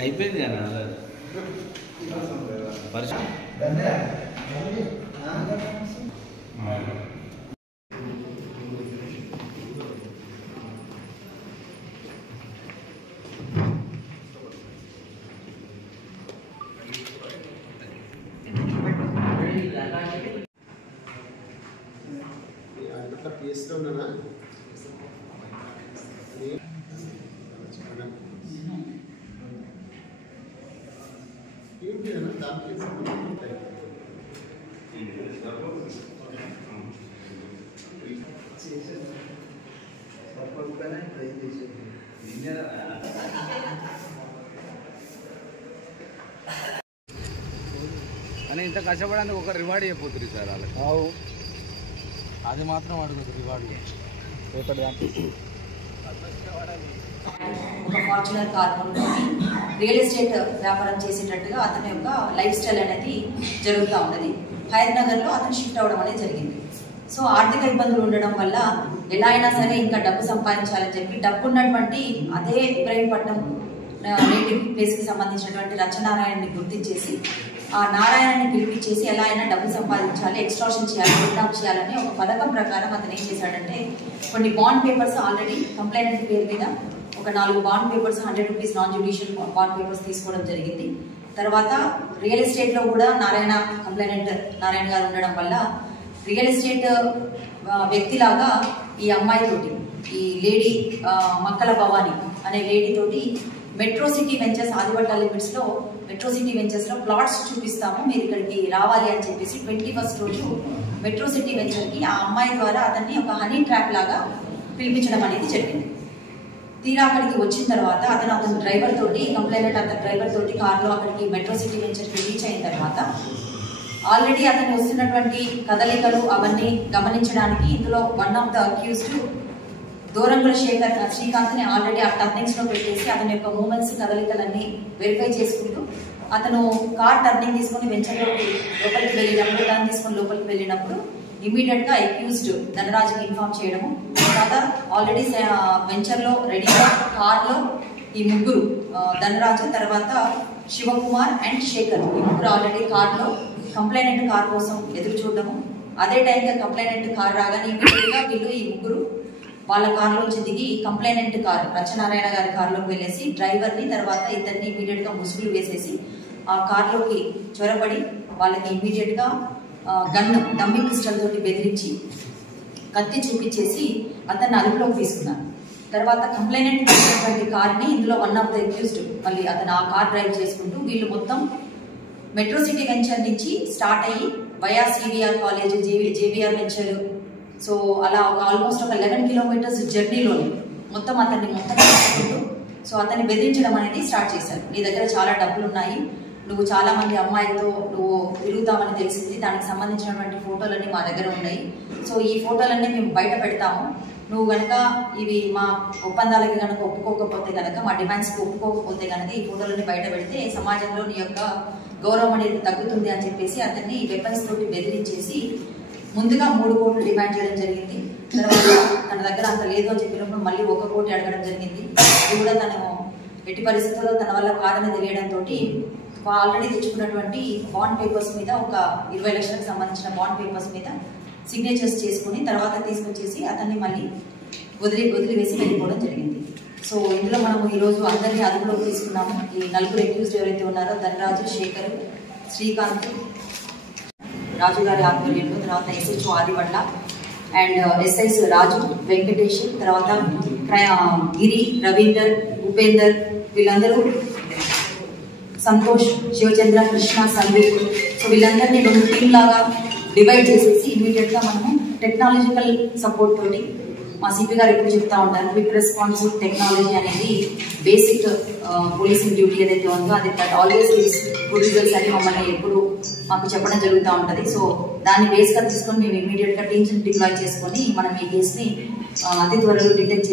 అయిపోయింది అన్న పరిస్థితి అని ఇంత కష్టపడానికి ఒక రివార్డ్ అయిపోతుంది సార్ వాళ్ళకి. అది మాత్రం అడుగుతుంది రివార్డ్. ఒక ఫార్చునర్ కార్ కొనుక్కొని రియల్ ఎస్టేట్ వ్యాపారం చేసేటట్టుగా అతని యొక్క లైఫ్ స్టైల్ అనేది జరుగుతూ ఉన్నది. హయత్ నగర్లో అతను షిఫ్ట్ అవ్వడం అనేది జరిగింది. సో ఆర్థిక ఇబ్బందులు ఉండడం వల్ల ఎలా అయినా సరే ఇంకా డబ్బు సంపాదించాలని చెప్పి డబ్బు ఉన్నటువంటి అదే ఇబ్రహీంపట్నం నేటివ్ ప్లేస్కి సంబంధించినటువంటి రచనారాయణని గుర్తించేసి ఆ నారాయణని పిలిపించేసి ఎలా అయినా డబ్బు సంపాదించాలి, ఎక్స్ట్రాక్షన్ చేయాలి, కిడ్నాప్ చేయాలని ఒక పథకం ప్రకారం అతను ఏం చేశాడంటే కొన్ని బాండ్ పేపర్స్ ఆల్రెడీ కంప్లైంట్ పేరు మీద ఒక 4 bond papers 100 rupees non judicial bond papers తీసుకోవడం జరిగింది. తర్వాత రియల్ ఎస్టేట్లో కూడా కంప్లైనెంట్ నారాయణ గారు ఉండడం వల్ల రియల్ ఎస్టేట్ వ్యక్తిలాగా ఈ అమ్మాయితోటి ఈ లేడీ మక్కల భవాని అనే లేడీతోటి మెట్రో సిటీ వెంచర్స్ ఆదివట్ల లిమిట్స్లో మెట్రో సిటీ వెంచర్స్లో ప్లాట్స్ చూపిస్తాము, మీరు ఇక్కడికి రావాలి అని చెప్పేసి 21st రోజు మెట్రో సిటీ వెంచర్కి ఆ అమ్మాయి ద్వారా అతన్ని ఒక హనీ ట్రాప్ లాగా పిలిపించడం అనేది జరిగింది. తీరా అక్కడికి వచ్చిన తర్వాత అతను డ్రైవర్ తోటి కంప్లైనెంట్ అతని డ్రైవర్ తోటి కార్లో అక్కడికి మెట్రో సిటీ వెంచర్కి రీచ్ అయిన తర్వాత ఆల్రెడీ అతను వస్తున్నటువంటి కదలికలు అవన్నీ గమనించడానికి ఇందులో one of the accused Durangula శ్రీకాంత్ని ఆల్రెడీ ఆ టర్నింగ్స్లో పెట్టేసి అతని యొక్క మూమెంట్స్ కదలికలన్నీ వెరిఫై చేసుకుంటూ అతను కార్ టర్నింగ్ తీసుకొని వెంచర్లోకి లోపలికి వెళ్ళినప్పుడు టర్న్ తీసుకొని లోపలికి వెళ్ళినప్పుడు ఇమీడియట్గా అక్యూజ్డ్ ధనరాజుకి ఇన్ఫార్మ్ చేయడము. తర్వాత ఆల్రెడీ వెంచర్లో రెడీగా కార్లో ఈ ముగ్గురు ధనరాజు, తర్వాత శివకుమార్ అండ్ శేఖర్, ఈ ముగ్గురు ఆల్రెడీ కార్లో కంప్లైనెంట్ కార్ కోసం ఎదురు చూడడము. అదే టైంగా కంప్లైనెంట్ కార్ రాగానే ఇమీడియట్గా వీళ్ళు ఈ ముగ్గురు వాళ్ళ కార్లోంచి దిగి కంప్లైనెంట్ కార్ రచనారాయణ గారి కార్లోకి వెళ్ళేసి డ్రైవర్ని తర్వాత ఇద్దరిని ఇమీడియట్గా ముసుగులు వేసేసి ఆ కార్లోకి చొరబడి వాళ్ళకి ఇమీడియట్గా డమ్మీ పిస్టల్ తోటి బెదిరించి కత్తి చూపించేసి అతన్ని అదుపులోకి తీసుకున్నారు. తర్వాత కంప్లైనెంట్ చేసినటువంటి కార్ని ఇందులో వన్ ఆఫ్ ద అక్యూజ్డ్ మళ్ళీ అతను ఆ కార్ డ్రైవ్ చేసుకుంటూ వీళ్ళు మొత్తం మెట్రో సిటీ వెంచర్ నుంచి స్టార్ట్ అయ్యి via CVR college, JVR venture, so అలా ఆల్మోస్ట్ ఒక 11 కిలోమీటర్స్ జర్నీలోనే మొత్తం అతన్ని సో అతన్ని బెదిరించడం అనేది స్టార్ట్ చేశారు. నీ దగ్గర చాలా డబ్బులు ఉన్నాయి, నువ్వు చాలా మంది అమ్మాయిలతో నువ్వు తిరుగుతామని తెలిసింది, దానికి సంబంధించినటువంటి ఫోటోలన్నీ మా దగ్గర ఉన్నాయి, సో ఈ ఫోటోలన్నీ మేము బయట పెడతాము, నువ్వు కనుక ఇవి మా ఒప్పందాలకి కనుక ఒప్పుకోకపోతే కనుక మా డిమాండ్స్కి ఒప్పుకోకపోతే కనుక ఈ ఫోటోలన్నీ బయట పెడితే సమాజంలో నీ యొక్క గౌరవం అనేది తగ్గుతుంది అని చెప్పేసి అతన్ని వెపన్స్ తోటి బెదిరించేసి ముందుగా 3 కోట్లు డిమాండ్ చేయడం జరిగింది. తర్వాత తన దగ్గర అంత లేదు అని చెప్పినప్పుడు మళ్ళీ 1 కోటి అడగడం జరిగింది. అది కూడా తను ఎట్టి పరిస్థితుల్లో తన వల్ల కాదని తెలియడంతో ఆల్రెడీ తెచ్చుకున్నటువంటి బాండ్ పేపర్స్ మీద ఒక 20 లక్షలకు సంబంధించిన బాండ్ పేపర్స్ మీద సిగ్నేచర్స్ చేసుకుని తర్వాత తీసుకొచ్చేసి అతన్ని మళ్ళీ వదిలివేసి వెళ్ళిపోవడం జరిగింది. సో ఇందులో మనము ఈరోజు అందరినీ అదుపులోకి తీసుకున్నాము. ఈ 4 అక్యూజ్డ్ ఎవరైతే ఉన్నారో ధనరాజు, శేఖర్, శ్రీకాంత్, రాజు గారి ఆధ్వర్యంలో, తర్వాత ఎస్హెచ్ఓ ఆదివట్ల అండ్ ఎస్ఐస్ రాజు, వెంకటేష్, తర్వాత గిరి, రవీందర్, ఉపేందర్, వీళ్ళందరూ సంతోష్, శివచంద్ర, కృష్ణ, సందీప్, సో వీళ్ళందరినీ 2 టీమ్ లాగా డివైడ్ చేసేసి ఇమీడియట్గా మనము టెక్నాలజికల్ సపోర్ట్ తోటి మా సిపి గారు ఎప్పుడు చెప్తా ఉంటారు, క్విక్ రెస్పాన్సివ్ టెక్నాలజీ అనేది బేసిక్ పోలీసింగ్ డ్యూటీ ఏదైతే ఉందో అది ఆల్వేస్ గుడ్ రిజల్ట్స్ అని మమ్మల్ని ఎప్పుడు మాకు చెప్పడం జరుగుతూ ఉంటుంది. సో దాన్ని బేస్గా తీసుకొని మేము ఇమీడియట్గా టీమ్స్ని డిప్లాయ్ చేసుకొని మనం ఈ కేసుని అతి త్వరలో డిటెక్ట్ చేసి